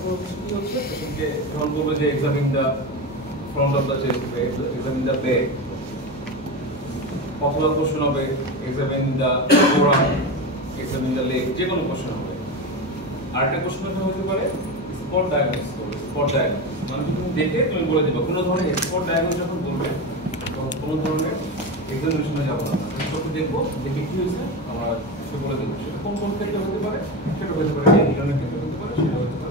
তারপর কি হচ্ছে পেশেন্টকে যখন বলবে যে examine the front of the chest, examine the back, অথবা কোশ্চেন হবে examine the forum, examine the leg, যে কোনো কোশ্চেন হবে। আরেকটা কোশ্চেন হতে পারে স্পট ডায়াগনোসিস করবে। স্পট ডায়াগনোসিস মানে তুমি দেখে তুমি বলে দিবে। কোনো ধরনের স্পট ডায়াগনোসিস যখন বলবে তখন কোনো ধরনের এক্সামিনেশনে যাবো না, চোখে দেখবো দেখে কি হয়েছে আমরা সে বলে দেবো। সেটা কোন কোন ক্ষেত্রে হতে পারে, সেটা হতে পারে নিউরনের ক্ষেত্রে হতে পারে, সেটা হতে পারে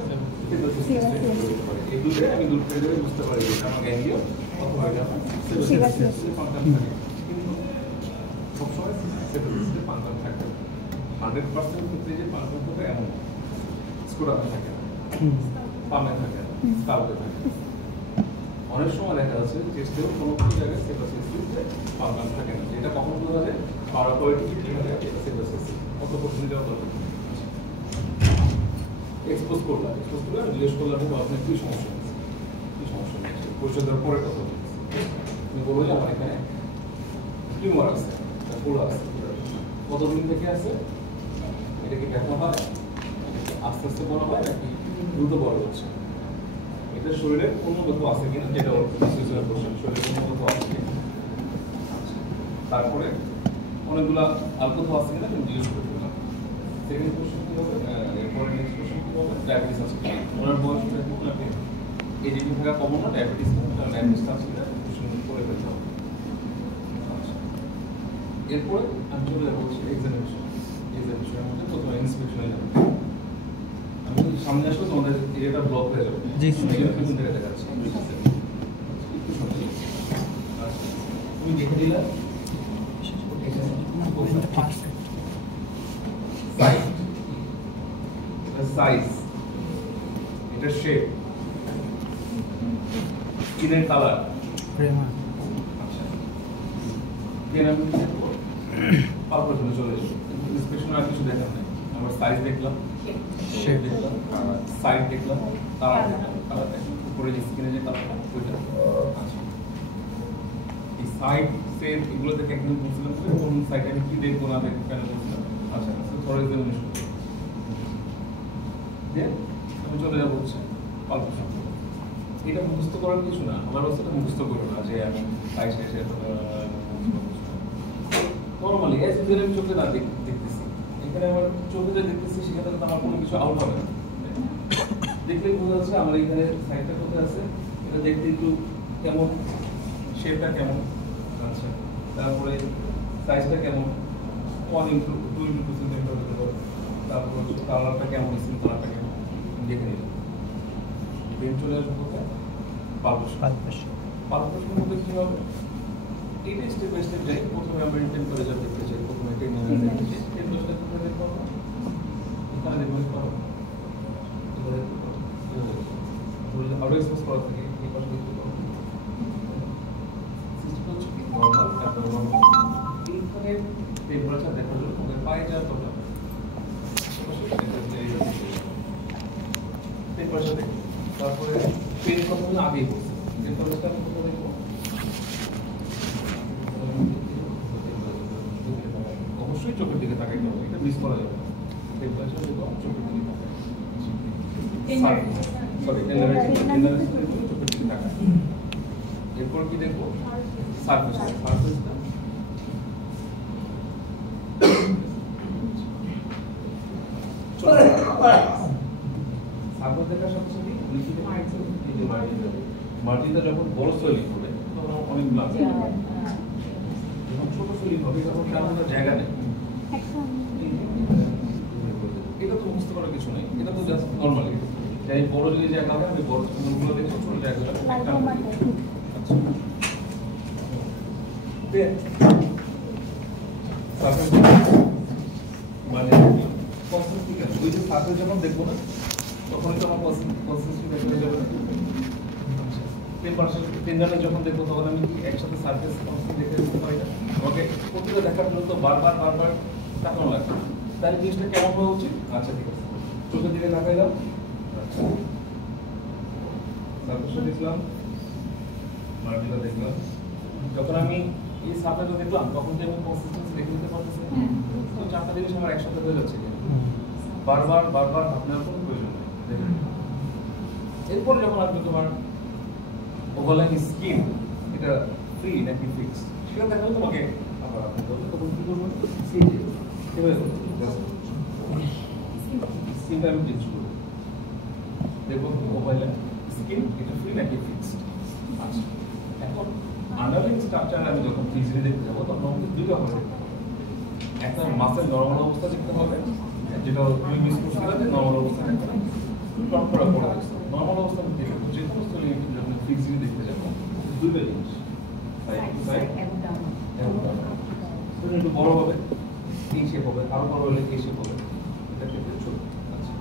এই দুটো আমি দূর থেকে দেখে বুঝতে পারি যে আমার গ্যাংলিও অথবা এটা সেলুলোসিসের ফাংশন থাকে। কিন্তু সবসময় সেলুলোসিসের ফাংশন থাকে 100% ক্ষেত্রে যে ফাংশন থাকে এমন স্কোরামে থাকে না, পামে থাকে না, স্কাল্পে থাকে। অনেক সময় দেখা যাচ্ছে চেস্টেও কোনো কোনো জায়গায় সেলুলোসিসে ফাংশন থাকে না। এটা কখন বোঝা যায়? পাওয়ার কোয়ালিটি ঠিক আছে, এটা সেলুলোসিস অত কঠিন দেওয়া দরকার। এক্সপোজ করলে আমি জিজ্ঞেস করলাম যে আপনার কি সমস্যা আছে, কি সমস্যা নেই, পরিচয় দেওয়ার পরে কথা বলছি। তুমি বলবো যে আমার এখানে টিউমার আছে, পোড়া আছে, কতদিন থেকে আছে, এটা কি ব্যথা হয়, আস্তে আস্তে বড় হয় নাকি দ্রুত বড় হচ্ছে, এটা শরীরের অনুগত আছে কিনা, যেটা শরীরের অনুগত আছে কিনা। তারপরে অনেকগুলা আলগত আছে কিনা তুমি জিজ্ঞেস করে দিলাম। সেকেন্ড কোশ্চেন কি হবে, এরপরে নেক্সট কোশ্চেন কি হবে, ডায়াবেটিস আছে কিনা, ওনার বয়সটা কি আপনাকে এজিপি থাকা কমন না, ডায়াবেটিস আছে কিনা কোশ্চেন করে ফেলতে হবে। এরপরে আমি চলে যাবো হচ্ছে এক্সামিনেশনের মধ্যে প্রথমে ইন্সপেকশনে যাবো। আমি যদি সামনে আসলে তোমাদের এরিয়াটা ব্লক হয়ে যাবে, কোন জায়গায় দেখাচ্ছি তুমি দেখে দিলা সাইজ, এটা শেপ, স্কিনের কালার, আচ্ছা দেন আমি পারপর চলে যাবো। ইন্সপেকশন আর কিছু দেখার নাই, আমরা সাইজ দেখলাম, শেপ দেখলাম, সাইড দেখলাম, কালার দেখলাম, কালার দেখলাম, উপরে যে স্কিনে যে কালারটা ওইটা। আচ্ছা এই সাইড শেপ এগুলো দেখে একদম বুঝলাম যে কোন সাইডে আমি কি দেখবো না দেখবো কেন বুঝলাম। আচ্ছা থোড়া এক্সামিনেশন দেন আমি চলে যাবো হচ্ছে পালপেশন। এটা মুখস্থ করার কিছু না, আমার অবস্থাটা মুখস্থ করবো না যে আমি সাইজ শেষে নর্মালি এস ইউজুয়ালি আমি চোখে না দেখতেছি, এখানে আমার চোখে যে দেখতেছি সেখানে তো আমার কোনো কিছু আউট হবে না। দেখলেই বোঝা যাচ্ছে আমার এখানে সাইডটা কোথায় আছে, এটা দেখতে একটু কেমন, শেপটা কেমন, আচ্ছা তারপরে সাইজটা কেমন, 1x2x2 সেন্টিমিটার হতে পারে, তারপর হচ্ছে কালারটা কেমন, স্কিন কালারটা কেমন দেখে নিলাম। দেন চলে আসবো কোথায়, পালপেশনের মধ্যে কি হবে, এটা স্টেপ বাই স্টেপ যাই। প্রথমে আমরা টেম্পারেচার দেখতে চাই, প্রথমে টেম্পারেচার দেখতে চাই, টেম্পারেচার কোথায় দেখতে পাবো, এখানে দেখতে পাবো, আরো এক্সপোজ করা থাকে এই পাশে দেখতে পাবো। সিস্টেম হচ্ছে কি নরমাল, তারপর নরমাল এইখানে টেম্পারেচার দেখার জন্য আমাদের পায়ে যাওয়ার দরকার। টেম্পারেচার দেখবো, তারপরে পেন কথা আগেই বলছি, টেম্পারেচার আমি কোথাও দেখবো, অবশ্যই চোখের দিকে তাকাইতে হবে, এটা মিস করা যাবে না। টেম্পারেচার দেখো চোখের দিকে তাকাই, সরি চোখের দিকে তাকাই। এরপর কি দেখবো, সারফেসটা সারফেস দেখার সাথে সাথে মাটিটা যখন বড় সোয়েলিং হবে তখন অনেকগুলো আছে, যখন ছোট সোয়েলিং হবে তখন তেমন জায়গা নেই। এটা তো মুখস্থ করার কিছু নেই, এটা তো জাস্ট নর্মালি তাই বড় যদি জায়গা হবে আমি বড় স্কুলগুলো দেখবো, ছোট জায়গাগুলো একটা আচ্ছা দেন সারফেস মানে কনসিস্টেন্ট ওই যে সারফেস যখন দেখবো না তখন তো আমার কনসিস্টেন্ট হয়ে যাবে। টেম্পারেচার যখন দেখবো তখন আমি একসাথে সারফেস কনসিস্টেন্ট দেখে দিতে পারি না, আমাকে প্রতিটা দেখার জন্য তো বারবার তাকানো লাগবে। তাহলে জিনিসটা কেমন হওয়া উচিত, আচ্ছা ঠিক আছে চোখের দিকে তাকাইলাম, আচ্ছা সারফেসটা দেখলাম, মার্জিনটা দেখলাম, যখন আমি এই সারফেসটা দেখলাম তখন যে আমি কনসিস্টেন্সি দেখে নিতে পারতেছি, তো চারটা জিনিস আমার একসাথে হয়ে যাচ্ছে, বারবার ভাবনার কোনো প্রয়োজন নেই। এরপর যখন আসবে তোমার ওভারলাইং স্কিন, এটা ফ্রি নাকি ফিক্সড সেটা দেখালে তোমাকে আবার আপনি বলতে তখন কি করবেন, স্কিনটা আমি চেঞ্জ করবো, দেখবো ওভারলাইং স্কিন এটা ফ্রি নাকি ফিক্সড। আচ্ছা, এখন আন্ডারলাইং স্ট্রাকচার আমি যখন ফিজিক্যালি দেখতে যাবো তখন আমাকে দুইটা হবে, একটা মাসের নরমাল অবস্থা দেখতে হবে, যেটা তুমি মিস করতে পারবে, নরমাল অবস্থা দেখতে হবে, প্লট করা পড়ে গেছে নরমাল অবস্থা দেখতে যে কোনো স্থলে যখন ফিজিক্যালি দেখতে যাবো দুইটা জিনিস, একটু বড় হবে এই শেপ হবে, আরো বড় হলে এই শেপ হবে, এটা ক্ষেত্রে ছোট। আচ্ছা,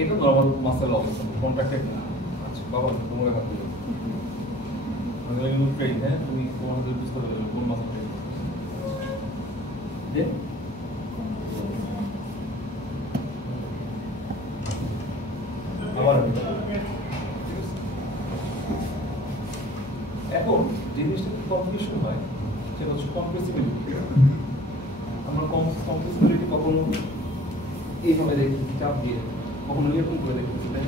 এটা নরমাল মাসেল অবস্থা, কন্ট্রাক্টেড না। আচ্ছা বাবা তোমার হাত দিও, মানে ইউনিট ট্রেন, হ্যাঁ তুমি তোমার হাতে বুঝতে পারবে কোন মাসেল ট্রেন দেন। আবার এখন জিনিসটা কি কম্পিটিশন হয় সেটা হচ্ছে কম্প্রেসিবিলিটি। আমরা কম্প্রেসিবিলিটি কখনো এইভাবে দেখি চাপ দিয়ে, কখনো এরকম করে দেখি, তাই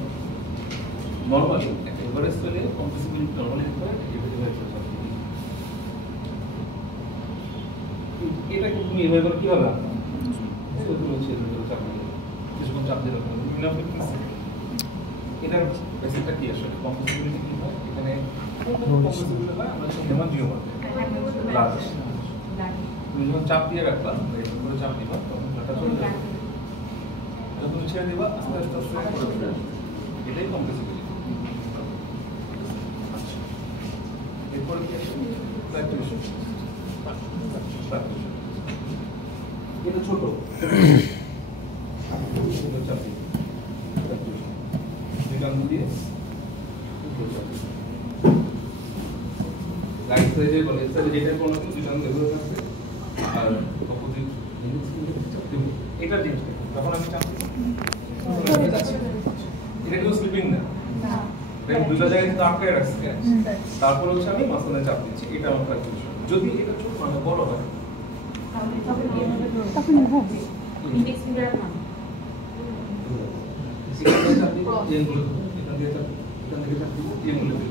নর্মালি একটা এভারেজ হলে কম্প্রেসিবিলিটি নর্মালি হয় এটা কি তুমি এভাবে করে কিভাবে রাখবে, কিছুক্ষণ চাপ দিয়ে রাখবে, এটার বেসিকটা কি আসলে কম্প্রেসিবিলিটি কি হয়, এখানে কম্প্রেসিবিলিটি হয় আমরা যেমন লার্জ তুমি যখন চাপ দিয়ে রাখবা এরকম করে চাপ দিবা তখন এটা চলে যাবে, যখন তুমি ছেড়ে দিবা আস্তে আস্তে আস্তে করে চলে আসবে, এটাই কম্প্রেসিবিলিটি। আচ্ছা, এরপরে কি আসে ফ্ল্যাকচুয়েশন, এটা ছোট চাপ দিয়ে দিয়ে রাইট সাইডে বা লেফট সাইডে যেটা কোন দুটো আঙ্গুল এভাবে আছে, আর অপোজিট এটা জিনিস যখন আমি চাপ দিই এটা কিন্তু স্লিপিং না, দেন দুটো জায়গায় কিন্তু আটকে রাখছে, তারপর হচ্ছে আমি মাসলে চাপ দিচ্ছি, এটা আমার ফ্ল্যাকচুয়েশন। যদি এটা ছোট মানে বড় হয় তখন হবে ইনডেক্স ফিঙ্গার না, এখানে চাপ দিই এগুলো এখান থেকে চাপ দিই এগুলো দিই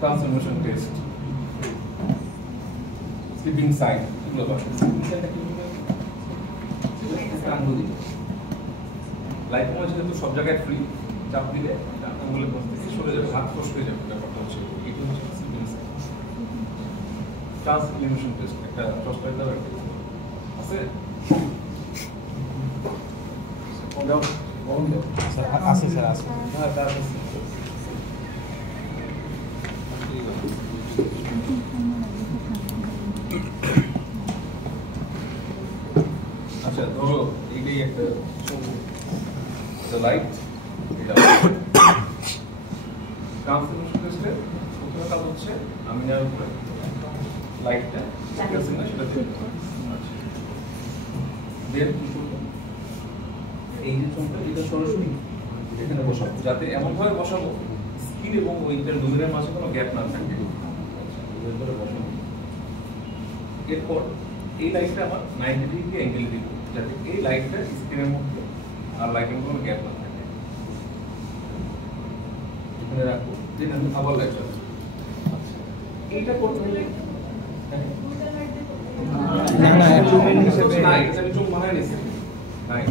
ট্রান্সফরমেশন টেস্ট, স্লিপিং সাইড, এগুলো লাইফ মোড যেহেতু সব জায়গায় ফ্রি, চাপ দিলে আঙুলের পাশ থেকে সরে যাবে, হাত ফসকে যাবে, ব্যাপারটা হচ্ছে এটা হচ্ছে স্লিপিং সাইড। ট্রান্সফরমেশন টেস্ট একটা ট্রান্সফার দাও আছে আছে স্যার আছে। আচ্ছা ধরো এইটাই একটা লাইট, এটা ট্রান্সফরমেশন টেস্টের প্রথম কাজ হচ্ছে আমি নেওয়ার পরে লাইটটা আছে না সেটা দিয়ে এই যে চোখটা এটা সরাসরি এখানে বসাবো, যাতে এমন ভাবে বসাবো স্কিন এবং ওইটার লুমিনের মাঝে কোনো গ্যাপ না থাকে, এভাবে বসাবো। এরপর এই লাইটটা আমার 90 ডিগ্রি অ্যাঙ্গেল দিব, যাতে এই লাইটটা স্কিনের মধ্যে আর লাইটের মধ্যে কোনো গ্যাপ না থাকে, এখানে রাখবো। দেন আমি আবার লাইট চালাবো। এইটা করতে হলে না আমি চোখ বানাই নিছি নাই।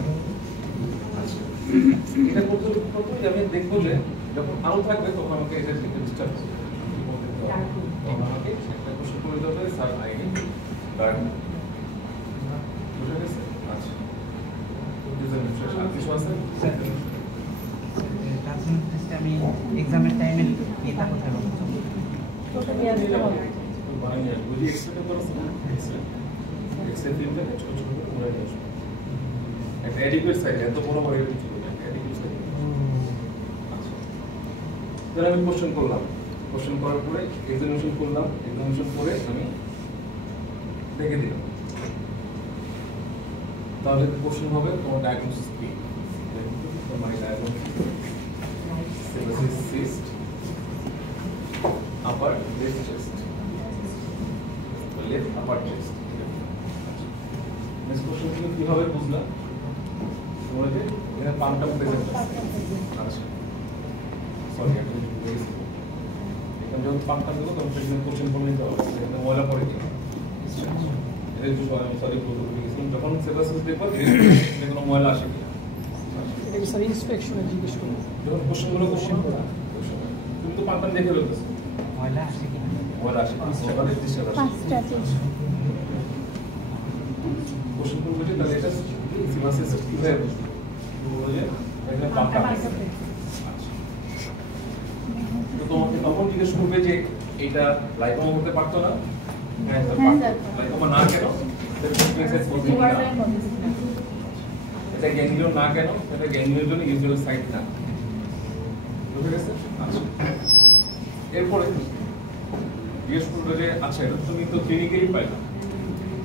এটা করতে প্রথমে আমি দেখবো যে যখন আলো থাকবে তখন আমাকে এটা দেখতে ডিস্টার্ব হবে, তখন আমাকে একটা প্রশ্ন করে দিতে হবে, স্যার আইডি কার্ড বুঝে গেছে। আচ্ছা আর কিছু আছে আমি এক্সামের টাইমে এটা কোথায় পাবো? বানিয়ে বুঝি এক্সপেক্ট করছো না এক্সেল ফিল্ডে ছোট ছোট করে মুড়াই আসবে, একটা এডিকুয়েট সাইজ এত বড় বড় কিছু এডিকুয়েট সাইজ। আচ্ছা তাহলে আমি কোশ্চেন করলাম, কোশ্চেন করার পরে এক্সামিনেশন করলাম, এক্সামিনেশন করে আমি দেখে দিলাম, তাহলে কোশ্চেন হবে তোমার ডায়াগনোসিস কি, তোমার diagnosis cyst upper upper left chest, left upper chest. Next question তুমি কিভাবে বুঝলা? তোমরা যে এখানে পাম্পটা প্রেজেন্ট আছে, আচ্ছা সরি একটা কিছু ভুলে গেছি। এখানে যখন পাম্পটা দেবো তখন সেখানে কোশ্চেন ফর্ম নিতে হবে, এখানে ময়লা পড়ে কি এটা একটু সরি ভুলে গেছিলাম। যখন সেবাসিস দেখবো যে কোনো ময়লা আসে কিনা, এটা স্যার ইন্সপেকশনে জিজ্ঞেস করুন। যখন কোশ্চেনগুলো কোশ্চেন তুমি তো পাম্পটা দেখে ফেলতেছো, ময়লা আসে কিনা? ময়লা আসে সেবাদের ডিস্টার্ব আসে কোশ্চেন করবো যে তাহলে এটা সেবাসিস কিভাবে বুঝবো? বলবো যে এখানে পাম্পটা আছে। তো তোমাকে তখন জিজ্ঞেস করবে যে এটা লাইকোমা হতে পারতো না? হ্যাঁ স্যার, লাইকোমা না কেন? এটা গ্যাংলিয়ন না কেন? এটা গ্যাংলিয়নের জন্য ইউজুয়াল সাইট না। বুঝে গেছে? আচ্ছা এরপরে জিজ্ঞেস করবে যে আচ্ছা এটা তুমি তো ক্লিনিকেই পাইলা,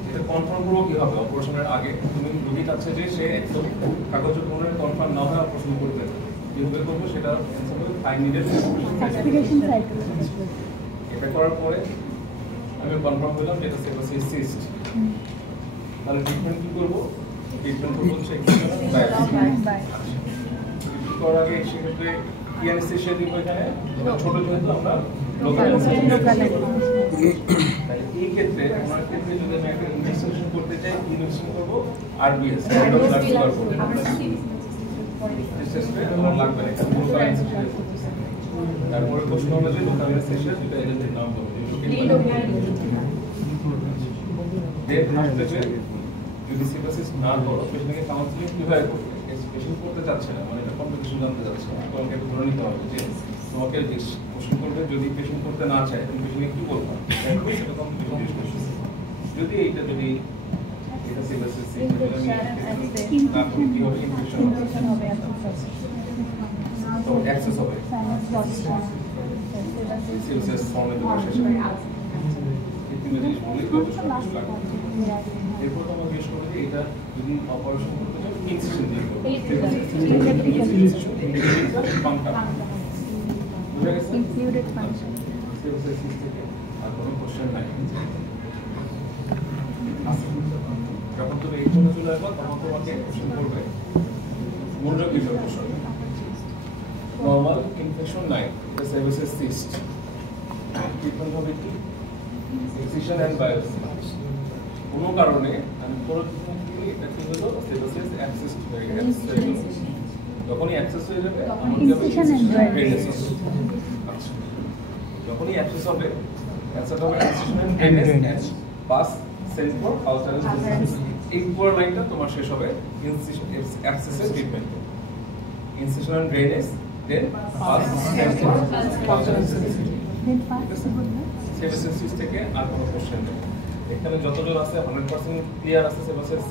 এটা কনফার্ম করবো কিভাবে? অপারেশনের আগে তুমি রোগী কাছে যে সে একদম কাগজে কোনো কনফার্ম না হয় অপারেশন করতে কিভাবে করবো সেটা অ্যান্সার হবে ফাইন নিডেড অ্যাসপিরেশন সাইকেল। এটা করার পরে আমি কনফার্ম করলাম যে এটা সেবাসিস সিস্ট। তাহলে ট্রিটমেন্ট কি করবো? ট্রিটমেন্ট করবো হচ্ছে ট্রিটমেন্ট করার আগে সেক্ষেত্রে কি অ্যানেস্থেসিয়া দিব এখানে? ছোট যেহেতু আমরা লোকাল তাহলে এই ক্ষেত্রে ওনার ক্ষেত্রে যদি আমি একটা ইনভেস্টিগেশন করতে চাই কি ইনভেস্টিগেশন করবো? আরবিএস আমার লাগবে না, এটা লোকাল অ্যানেস্থেসিয়া। তারপরে প্রশ্ন হলো যে লোকাল অ্যানেস্থেসিয়া যেটা এজেন্টের নাম বলবো যদি সিপাসিস না করো পেশেন্টকে কাউন্সিলিং কিভাবে করবে? পেশেন্ট করতে চাচ্ছে না, মানে এটা কমপ্লিকেশন জানতে চাচ্ছে না, তোমাকে একটু ধরে নিতে হবে যে তোমাকে কোশ্চেন করবে যদি পেশেন্ট করতে না চায় তুমি পেশেন্টকে কি বলবা? সেটা কমপ্লিকেশন ইউজ করছিস। যদি এইটা যদি এটা সিপাসিস না করি কি হবে? ইনফেকশন হবে, তো অ্যাক্সেস হবে সিপাসিস ফর্মে তোমার শেষ হবে। এই তিনটা জিনিস বলি কত সময় লাগবে। এরপর তোমাকে জিজ্ঞেস করবে যে এটা যদি অপারেশন করতে চাও ইনসিশন দিয়ে করবে। পাম্পটা বুঝে গেছে? Included function. সিপাসিস থেকে আর কোনো কোশ্চেন নাই। যখন তুমি এই জন্য চলে আসবে তখন তোমাকে কোশ্চেন করবে মনোযোগ দিয়ে কোশ্চেন। নর্মাল ইনফেকশন নাই, এটা সেবাসিস সিস্ট। ট্রিটমেন্ট হবে কি? Excision and biopsy. কোনো কারণে আমি কোনো এটা কি হলো সেবাসিস অ্যাক্সেস হয়ে গেছে। যখনই অ্যাক্সেস হয়ে যাবে ইনসিশন এন্ড ড্রেনেজ। আচ্ছা যখনই অ্যাক্সেস হবে অ্যান্সার হবে incision and drainage pus sent for outer এই পুরো লাইনটা তোমার শেষ হবে ইনসিশন অ্যাক্সেসের treatment. Incision and drainage then pus sent for outer then first বলুন। সেবাসিস থেকে আর কোনো কোশ্চেন নেই। এখানে যতজন আছে 100% ক্লিয়ার আছে সেবাসিস।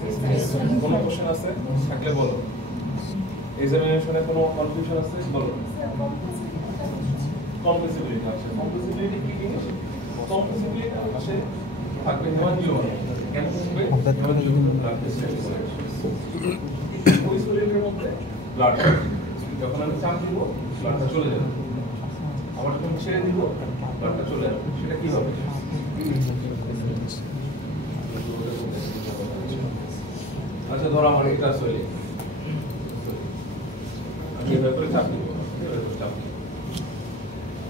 কোনো কোশ্চেন আছে থাকলে বলো। এক্সামিনেশনে কোনো কনফিউশন আছে বলো। কমপ্লেক্সিবিলিটি আছে। কমপ্লেক্সিবিলিটি কি জিনিস? কমপ্লেক্সিবিলিটি আছে থাকবে হেমানজিও। কেন থাকবে? হেমানজিও ব্লাড প্রেসার। ওই শরীরের মধ্যে ব্লাড যখন আমি চাপ দিব ব্লাডটা চলে যাবে, আবার যখন ছেড়ে দিব ব্লাডটা চলে যাবে। সেটা কি হবে? আচ্ছা ধরো আমার এটা শরীর আমি এভাবে করে চাপ দিব, এভাবে করে চাপ দিব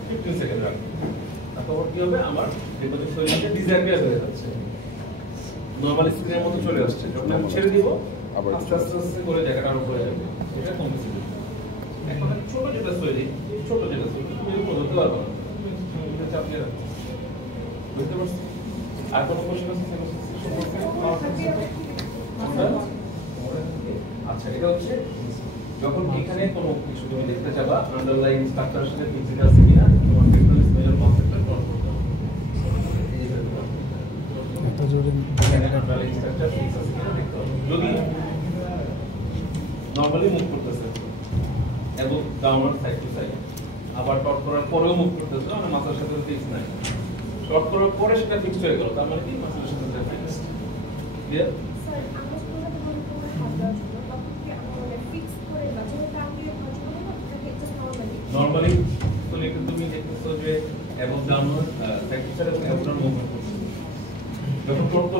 15 সেকেন্ড রাখবো। তারপর কি হবে? আমার ভেতরের শরীরটা ডিসঅ্যাপিয়ার হয়ে যাচ্ছে, নরমাল স্ক্রিনের মতো চলে আসছে। যখন আমি ছেড়ে দিব আস্তে আস্তে আস্তে করে জায়গাটা আরো করে যাবে। এটা কমপ্লিসিবিলিটি। এখন ছোট যেটা শরীর, ছোট যেটা শরীর তুমি ধরতে পারবো না, এটা চাপ দিয়ে রাখো। বুঝতে পারছো? আর কোনো কোশ্চেন আছে? আচ্ছা এটা হচ্ছে যখন এখানে কোনো কিছু তুমি দেখতে চাবা আন্ডারলাইং স্ট্রাকচারের সাথে ফিক্সড আছে কিনা তোমার টেকনোলজি মেজর কনসেপ্টটা নোট করতে হবে। এত জোরে আন্ডারলাইং স্ট্রাকচার ফিক্সড আছে কিনা দেখতে হবে। যদি নরমালি মুভ করতেছে এবং ডাউনওয়ার্ড সাইড টু সাইড, আবার টপ করার পরেও মুভ করতেছে, মানে মাথার সাথে ফিক্স নাই। শর্ট করার পরে সেটা ফিক্সড হয়ে গেল, তার মানে কি মাসেলের সাথে ফিক্সড। ক্লিয়ার? স্যার আমরা যখন খাওয়া জন্য তখন কি আমরা ফিক্স করে বা যেটা টার্গেট হচ্ছে না এটা জাস্ট নরমালি নরমালি তো তুমি দেখতেছো যে এবং ডাউনওয়ার্ড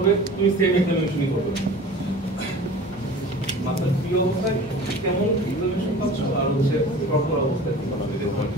করবে তুমি সেম এক্সামিনেশনই করবে মাত্র ফ্রি অবস্থায় কেমন এক্সামিনেশন পাচ্ছ আর হচ্ছে প্রপার অবস্থায় কি পাচ্ছ